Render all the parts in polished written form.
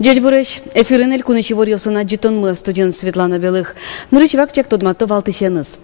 Дядь Буреш, эфирен эль кунычевор йосына житонмы студент Светлана Белых. Нырычвак чек тодматты валтышеныз.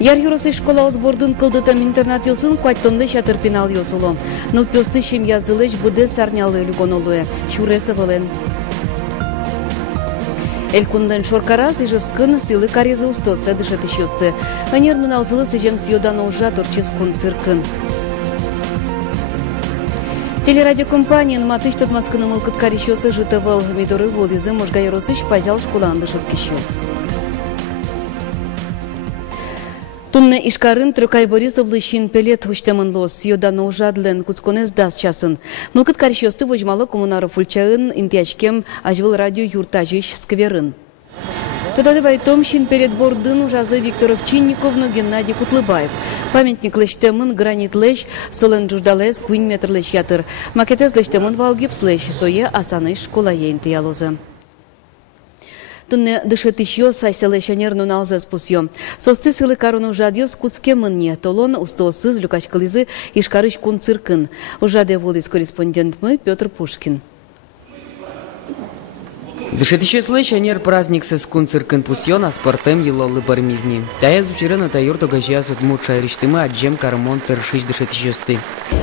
Яр юросы школа озбордын кылдытым интернат йосын куаттонды шатыр пенал йосуло. Нылпёсты шем язылыш буды сарнялы люгонолуэ. Шуресі вылен. Эль кунден шоркараз ижевскын силы карезы устосы дышеты шёсты. Анер нуналзылы сыжем съёдана ужа торчес кун циркын. Телерадиокомпания матыш тот маскыны мылкыткари шёсы житывал мидоры водызы можгайросыш пазял школан дышецки шёс. Тунне ишкарын Трюкай Борисовлы шин пелет учтемын лос, йодана ужадлен куцконез дас часын. Мылкыткари шёсты вожмалы коммунары фульчаын интячкем ажвыл радио юртажиш скверын. Туда вайтом шин перед бордын ужазы Викторов Чинниковну Геннадий Кутлыбаев. Памятник лештемын гранит лещ, солен жуждалес куин метр лещ ятыр. Макетез лештемын валгипс лещ, сое асаныш школа ейнты ялозы. Тунне дышетыш йос айселешенер нуналзе спусьё. Состы сылы каруну жадьос куцкемынне, толон устосыз люкачкализы ишкарыш кун циркын. Ужаде волис корреспондент мы Петр Пушкин. Дышетыше слышанер праздник с кунциркын пусьона спортем елолы бармизни. Тая зучерена тайор тогажия сотмут шайриштымы аджем кармон тершиш дышетышесты.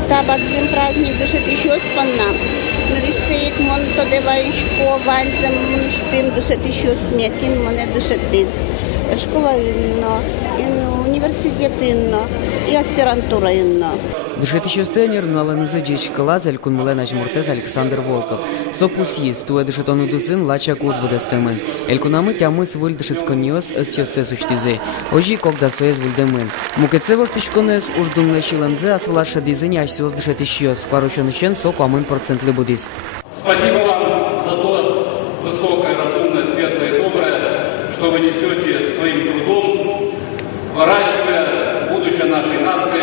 Табакзим праздник дышетышес панна. Ныришсеек мон тодеваишко ванзем штым дышетышес метин моне дышетыз. Школа инно, университет инно и аспирантура инно. Дышетышесты нернуланызы джечкала залькун мулен ажмуртез Александр Волков. Сопусиз туэ дышетону дызын лача кужбу дестемын. Элькунамы тямы свыль дышетскониос эсьёсе сучтизы. Ожи когда соез выльдемын. Мукеце воштышконез уждумлещилемзе асвлаша дизыни асьёс дышетышьёс. Паручонычен сок 1% будис. Спасибо вам за то высокое, разумное, светлое и доброе, что вы несете своим трудом, выращивая будущее нашей нации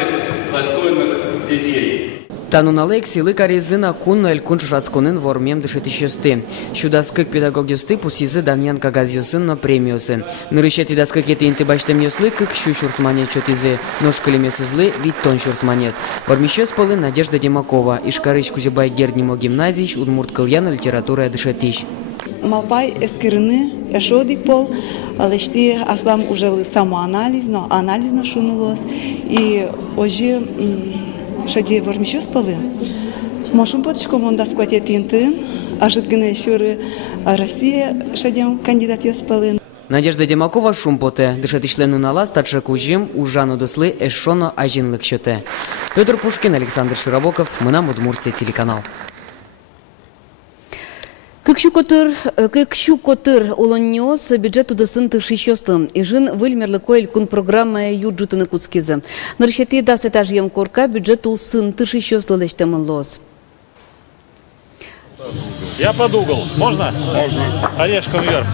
достойных детей. Танун Алекси лыкарезына кун элькун шашацконын вормем дышетышесты. Шудаскык педагогисты пусизы Даньян Кагазиосын на премиосын. Нырышети даскык ети инты баштем ёслы кык шу шурсманет чотизы. Ножкалемесызлы виттон шурсманет. Вормещёс полы Надежда Демакова. Ишкарыч Кузебай Гернимо гимназич удмурт кыльяна литература дышетиш. Малпай эскирны эшодик пол, алешти аслам уже самоанализно, анализно шунулось. И ожи шаги вормещёс полы. Можем поточком он даст кватет инты, а житгны шуры Россия шадем кандидат ёс полы. Надежда Демакова шумпоте, дышетышлену нала статша кужим ужану дослы эшоно ажинлык счёте. Петр Пушкин, Александр Широбоков, мы нам Удмуртия телеканал. Кыкшу котыр улонниос бюджету дысын тышищёстым. Ижин выльмерлы коэль кун программа юджутыны куцкизы. Нырщети дас этажьем корка бюджету сын тышищёслы лештемын лос. Я под угол. Можно? Можно. Орешком вверх.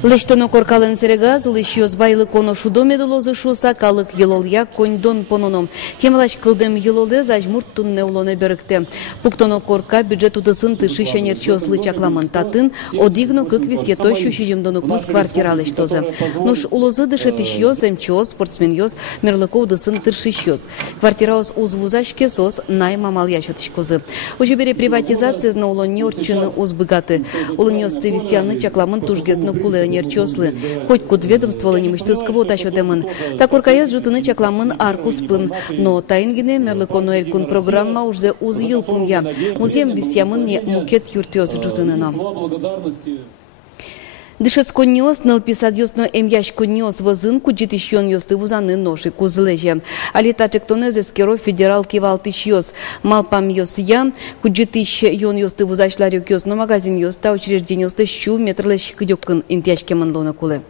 Лештоно коркален серега, зулищёс байлы коно шудоме долозы шуса, калык елолья коньдон пононом. Кемлач кылдем елоле зажмурт тунне улоне беректе. Пуктоно корка бюджету дысын тышищенер чёслы чакламын татын, одигно кык висьето щущижемдонук мыс квартира лештозы. Нуш улозы дышетищёс, эмчёс, спортсменёс, мерлыков дысын тыршищёс. Квартираос узвузашке сос найма малъящотышкозы. Уже бере приватизация зна улонне орчыны узбыгаты. Улонёсты висяны чакламын тужгезно кулы нерчослы, хоть куд ведомствовала немыштылского дащодемын. Так уркаез жутыны чакламын аркуспын, но тайнгине мерлыконо элькун программа уже уз йылкунья. Музеем висямын не мукет юртёс жутыныно. Дышецконьос нылписадьосно эмьяшконьос вазын куджитищон йосты вузаны ноши кузлеже. Алитачектонез эскеро федерал кивалтищос. Малпам йос я, куджитищ йон йосты вузашларёк йос, но магазин йоста учреждение йосты щу метрлэш кыдёкын интяшкемын лона кулы.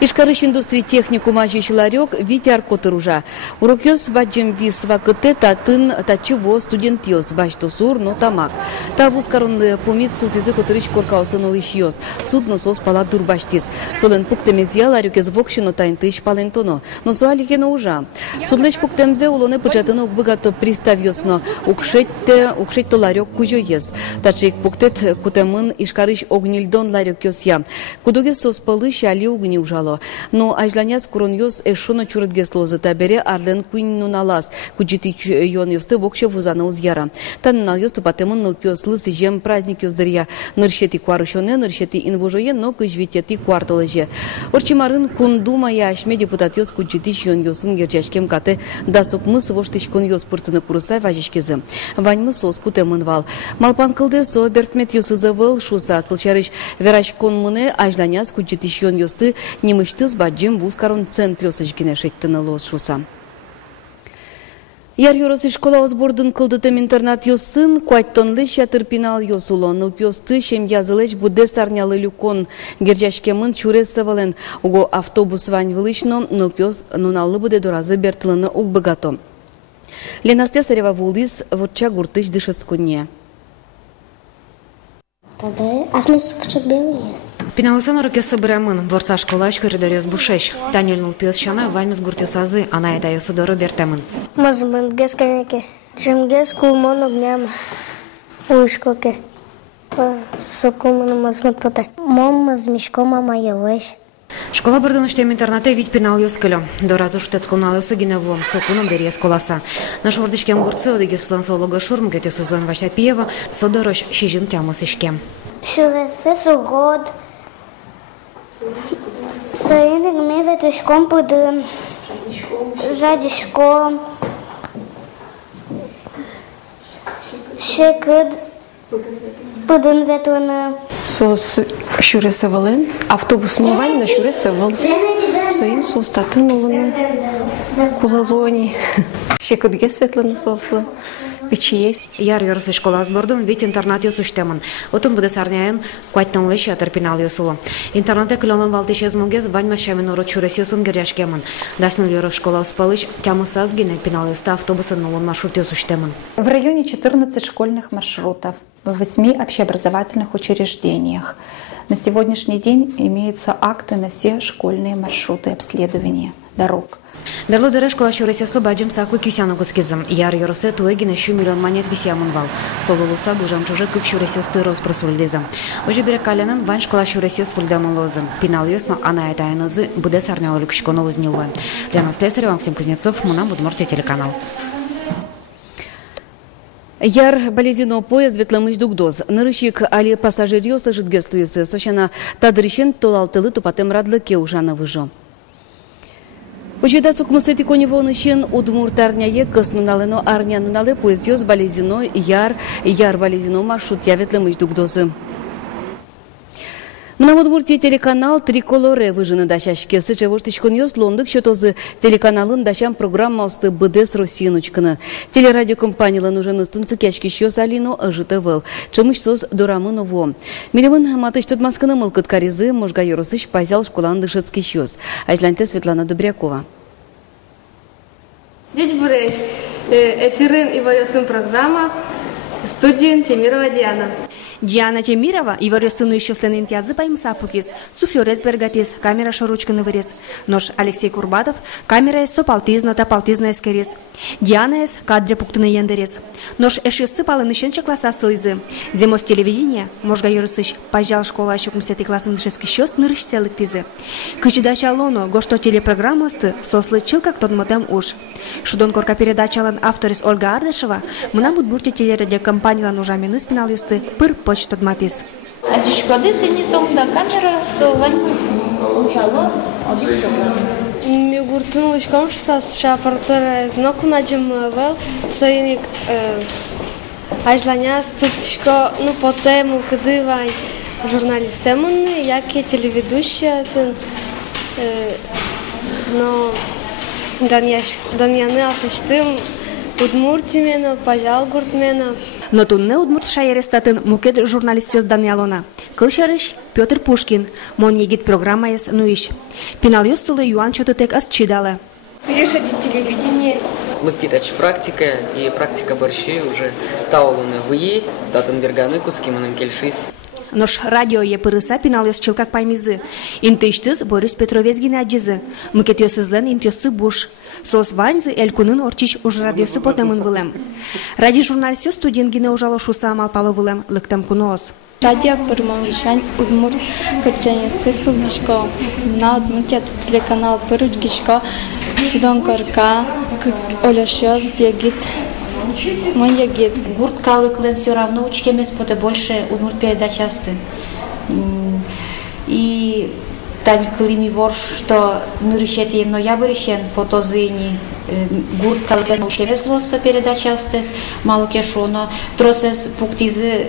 Ишкарыш индустрии техникума жишиларёк витяр котыружа. Урок ёс баджем вис вакыте татын тачыво студент ёс башто сур но тамак. Тавус коронлы помит султизы котырыч коркаусын лыш ёс. Судно сос пала дурбаштис. Солен пуктемезия ларюкез вокшино тайнтыш палентоно. Но суаликено ужа. Судлеш пуктемзе улоне пычатыны укбыгато пристав ёсно. Укшетто ларёк кужо ез. Тачек пуктет кутемын ишкарыш огнильдон ларёк ёс я. Кудуге сос палы шали угни ужало. нунало. Но ажланяс курон ёс эшона чурыдгеслозы табере арлен куин нуналас. Куджити йон ёсты вокше вузана узьяра. Таннал ёсты патемон нылпёс лысы жем праздник ёздырья. Нырщети куарышоне, нырщети инвожое, но кыжвитети куартолыже. Орчимарын кундума яшме депутат ёс куджитиш йон ёсын герчашкем каты дасок мыс воштышкон ёс пыртыны курысай важишкезы. Ваньмы сос кутемынвал. Малпан кылды со бертмет ёсызывыл шуса кылчарыш верашкон мыне ажланяс куджитиш йон ёсты немыштыз баджим вузкарон центрёсы жгине шеттыны лос шуса. Яр юросы школа озбордын кылдытым интернат ёсын, куайттонлы шатыр пинал ёсулон, нылпёсты шем язылыш буде сарнялы люкон, герджашкемын чурес сывылен, уго автобус вань вылышно, нылпёс нуналлы буде доразы бертылыны угбыгато. Ленастя Сарева вулдис, вотча гуртыш дышыцкунне. Тогда асмус кычык белые. Пиналысын оркесы біремін, борца школач коридорез бушеш. Танюльнул пьес шана ваймыз гуртесазы, ана это ёсыдоры бертемін. Мазмын гескенеке. Чемгес кулмон огням. Уишкоке. Сокумын мазмын поте. Мом мазмишко мама елеш. Школа бұрдың үштем интернаты вид пенал ёскілі. Доразы шутецкон алысы геневлом, сокуном дерез коласа. Наш вордышкем гурцы одеге слан солога шурм, кетесы злан Вашапиева, содорош шижим тямыс ишкем. Шуресе сугод. Саинек мевет ишком пыдын. Жадишком. Шекыд. Пыдын ветуны. Сос шуресе вален, автобус мывань на шуресе вал. Соин сос татын улыны, кулалони. Шекыдге светлыны сослы. Яр юросы школа сбордын вид интернат ёс үштемін. Отын бұды сарняйын куайттанлы шатыр пинал ёсылы. Интернатты кілонын валтышез мұгез ваньма шамин урод чурес ёсын геряшкемін. Дасныл юро школа спалыш тямысаз гене пинал ёсты автобусын нулын маршрут ёс үштемін. В районе 14 школьных маршрутов в 8 общеобразовательных учреждениях. На сегодняшний день имеются акты на все школьные маршруты обследования дорог. Берлы дыры школа шуресеслы баджим саклы кюсяну гуцкизым. Яр юросы туэгіне 1 миллион монет висямын вал. Солулыса бужам чужы күк шуресесты роспрос вылдезым. Ожи берек каленын вань школа шуресес вылдамын лозым. Пинал ёсно ана айтайынызы бұды сарнялы күшконы узнилы. Лена Слесарева, Максим Кузнецов, Мунам Будмуртия телеканал. Яр балезино поезд ветлымыш дугдоз. Нырышик али пассажир ёсы житгестуесы. Сочана тадрищен толалтылы тупатым радлыке ужаны выжо. Учеда сукмысы тиконево нышын удмуртарняе кыснуналыно арнянуналы поезд ёс балезино яр балезино маршрут яветлымыш дугдозы. На Удмуртии телеканал «Триколоре» выжины дащашки. Сычевоштычкон ёс лондык счетозы телеканалын дащам программа осты БДС Россиянучканы. Телерадиокомпаниялы нужен истунцы кячки щёс алино ЖТВ. Чымыш сос дорамыново. Милевын матыш тутмасканы мылкыт каризы можга ёросыш пазял школан дышыцкий щёс. Ажланте Светлана Добрякова. Дядь Буреш, эфирын и варёсын программа «Студент Темирова Диана». Диана Темирова и варёстыны еще сленын тязы паймса пукис, суфлёрез бергатис, камера шаручканы вырез. Нож Алексей Курбатов, камера эс сопалтизно тапалтизно эскерез. Диана эс кадре пуктыны ендерез. Нож эшёсы палынышенче класса сылызы. Земос телевидения, можга юрысыш, пожал школа еще кумсеты классын дышески щёс нырыш селык тизы. Кычыдача лоно, гошто телепрограммасты, сослы чылкак тодмотем уж. Шудон корка передачалан авторис Ольга Ардышева, мына Удмуртия телерадиокомпаниялан ужамены спинал юсты пыр почтот матис. А дишкоды ты не сомда камера, совань ужало, объективно. Мигуртун лышком шсас шапартора зноку наджимывал, соиник ажланя стутишко, ну потом кадывай журналистемон, яки телеведущая, но Даньяны асыштым Удмуртимена, пожал гуртмена. Но тунне Удмурт шайерестатын мукет журналистёс Даньялона. Кылшарыш Петр Пушкин, мон егит программа ес нуиш. Пинал ёстылы юан чототек ас чидалы. Решать телевидение. Лыктитач практика и практика борщи уже таулуны выи, татынберганы куски маным кельшис. Нож радио е пырыса пинал ёс чылкак паймизы. Интыштыз Борис Петровец генадизы. Мукет ёсызлен интёсы буш. Сос ваньзы элькунын орчич уж радиосы потемын вылем. Ради журналистё студент гене ужало шуса амал пало вылем лыктам куноос. Радио Пырмовишань, Удмурт, Кырчанецкий, Кылдышко, на Удмуртия телеканал Пыручгишко, Судон Корка, Оляшёс, Ягит, Мон Ягит. Гурт калыклы все равно учкемес, потому больше Удмурт передача. И тани клими вор, что нырышете но я вырещен по тозыни. Гурт калыклы учкемес лосо передача устес, мало кешоно, тросес пуктизы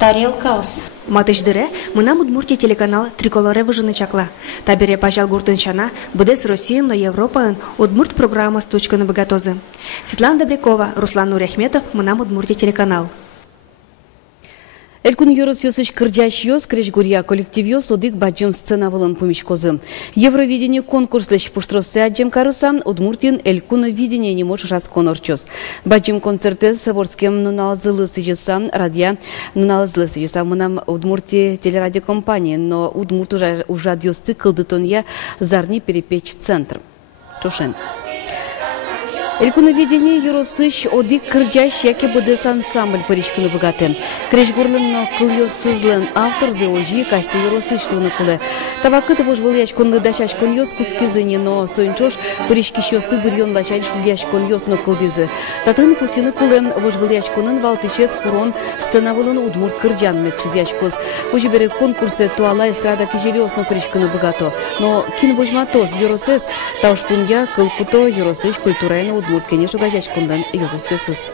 тарелкаос. Матышдыре, мына Удмуртия телеканал Триколоре выжыны чакла. Табере пажал гуртынчана, бдес Россиян на Европаын Удмурт программа с точкой на богатозы. Светлана Добрякова, Руслан Нуряхметов, мына Удмуртия телеканал. Элькун Юросьёсыч кырджащёс, Крешгурья коллективёс, одик баджим сцена вылын помещкозы. Евровидение конкурс лещ пуштросы аджем карыса, Удмуртин Элькуна видение не может расконорчос. Баджим концертес саворским нуналзылы сыжесан, радиа нуналзылы сыжесан мынам Удмуртия телерадиокомпания, но Удмурт уже адьёсты кылдытонья зарни перепечь центр. Чошен. Элькуна видение Юросыч одик кырджащ яке бдес ансамбль паричкины богаты. Крешгурлын кыльё сызлын автор зеожи касти Юросыч туны кулы. Тавакыты вожвылыяч конны дачач коньёс куцкизыни, но соинчош парички щёсты бырьон лачай шугяч коньёс но кылдизы. Татын кусины кулы вожвылыяч конын валтышес курон сцена вылын Удмурт кырджан мет чузяч коз. Ужибере конкурсе туала эстрада кижелёс но паричкины богато. Но кин вожматос Юросес таушпунья кылкуто Юросыч культурайна Удмурт кенеш угажач кундан ёсыз.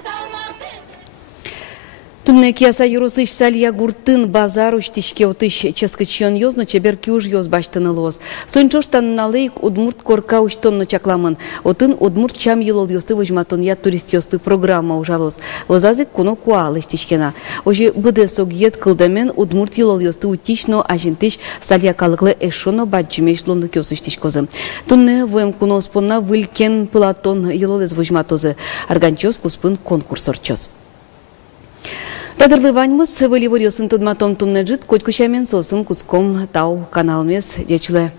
Тунне кияса Юросыч салья гуртын базар уштишке утыш ческачон ёзно чеберки уж ёз баштыны лоз. Сончоштан налейк Удмурт корка уштонно чакламын. Отын Удмурт чам елол ёсты вожматон я турист ёсты программа ужалоз. Лозазык куно куалы штишкена. Ожи быдесок ет кылдамен Удмурт елол ёсты утишно ажинтиш салья калыклы эшоно баджимеш лонды кёсы штишкозы. Тунне воем куно спонна вылькен Платон елолез вожматозы. Арганчос куспын конкурсорчос. Тадырлываньмыз вылевор ёсын тудматом туннеджит, коть кучамен сосын куском тау каналмес дечуле.